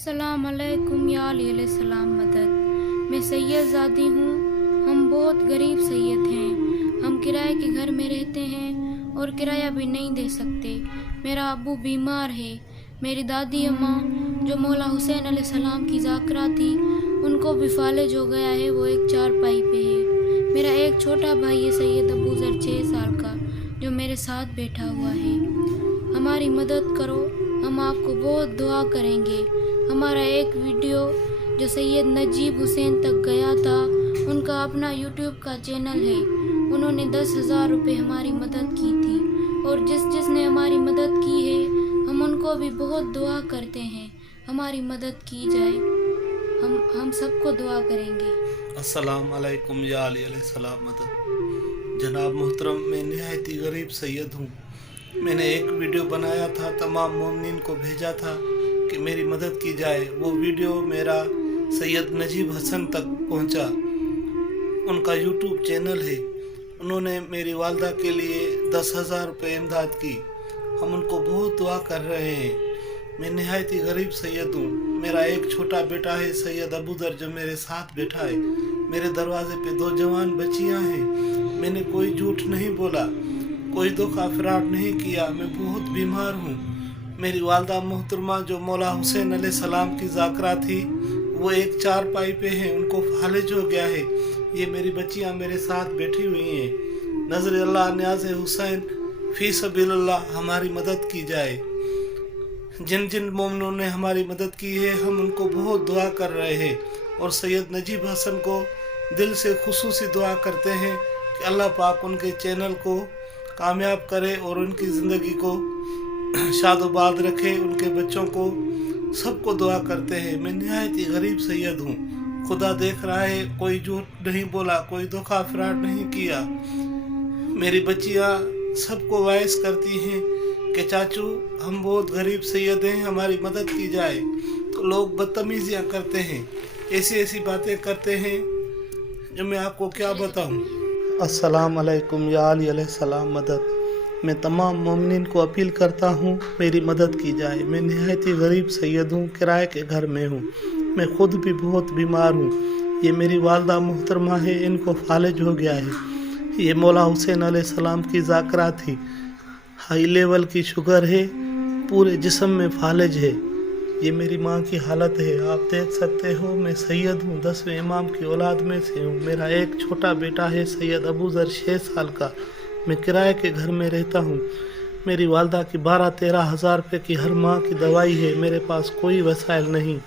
अस्सलाम अलैकुम या सलाम मदद। मैं सैयद ज़ादी हूँ। हम बहुत गरीब सैयद हैं। हम किराए के घर में रहते हैं और किराया भी नहीं दे सकते। मेरा अब्बू बीमार है। मेरी दादी अम्मा जो मौला हुसैन अलैहिस्सलाम की ज़ाकरा थी, उनको भी फालिज हो गया है, वो एक चारपाई पे है। मेरा एक छोटा भाई है सैयद अबूज़र 6 साल का, जो मेरे साथ बैठा हुआ है। हमारी मदद करो, हम आपको बहुत दुआ करेंगे। हमारा एक वीडियो जो सैयद नजीब हुसैन तक गया था, उनका अपना यूट्यूब का चैनल है। उन्होंने 10,000 रुपये हमारी मदद की थी, और जिसने हमारी मदद की है, हम उनको भी बहुत दुआ करते हैं। हमारी मदद की जाए, हम सबको दुआ करेंगे। अस्सलाम अलैकुम या सलाम मदद। जनाब मोहतरम, मैं निहायत ही गरीब सैयद हूँ। मैंने एक वीडियो बनाया था, तमाम मोमिनीन को भेजा था कि मेरी मदद की जाए। वो वीडियो मेरा सैयद नजीब हसन तक पहुँचा। उनका यूट्यूब चैनल है। उन्होंने मेरी वालदा के लिए 10,000 रुपये इमदाद की। हम उनको बहुत दुआ कर रहे हैं। मैं निहायत ही गरीब सैयद हूँ। मेरा एक छोटा बेटा है सैयद अबूज़र, जो मेरे साथ बैठा है। मेरे दरवाजे पे 2 जवान बच्चियाँ हैं। मैंने कोई झूठ नहीं बोला, कोई धोखा फराड नहीं किया। मैं बहुत बीमार हूँ। मेरी वालदा मोहतरमा जो मौला हुसैन अलैहिस्सलाम की ज़ाकरा थी, वो एक चारपाई पे हैं, उनको फालिज हो गया है। ये मेरी बच्चियाँ मेरे साथ बैठी हुई हैं। नज़र अल्लाह न्याज़ हुसैन फ़ी सबीलिल्लाह हमारी मदद की जाए। जिन जिन मोमिनों ने हमारी मदद की है, हम उनको बहुत दुआ कर रहे हैं, और सैयद नजीब हसन को दिल से खुसूसी दुआ करते हैं कि अल्लाह पाक उनके चैनल को कामयाब करे और उनकी ज़िंदगी को शादोबाद रखे, उनके बच्चों को सबको दुआ करते हैं। मैं निहायत ही गरीब सैयद हूँ। खुदा देख रहा है, कोई झूठ नहीं बोला, कोई धोखा फराड नहीं किया। मेरी बच्चियाँ सबको वाइस करती हैं कि चाचू, हम बहुत गरीब सैयद हैं, हमारी मदद की जाए। तो लोग बदतमीज़ियाँ करते हैं, ऐसी ऐसी बातें करते हैं जो मैं आपको क्या बताऊँ। अस्सलाम अलैकुम या सलाम मदद। मैं तमाम मोमिनीन को अपील करता हूँ, मेरी मदद की जाए। मैं निहायत ही गरीब सैयद हूँ, किराए के घर में हूँ। मैं खुद भी बहुत बीमार हूँ। ये मेरी वालदा मोहतरमा है, इनको फालिज हो गया है। ये मौला हुसैन अलैहिस्सलाम की ज़ाकरा थी। हाई लेवल की शुगर है, पूरे जिस्म में फालिज है। ये मेरी माँ की हालत है, आप देख सकते हो। मैं सैयद हूँ, 10वें इमाम की औलाद में से हूँ। मेरा एक छोटा बेटा है सैयद अबूज़र 6 साल का। मैं किराए के घर में रहता हूँ। मेरी वालदा की 12-13 हज़ार रुपये की हर माह की दवाई है। मेरे पास कोई वसाइल नहीं।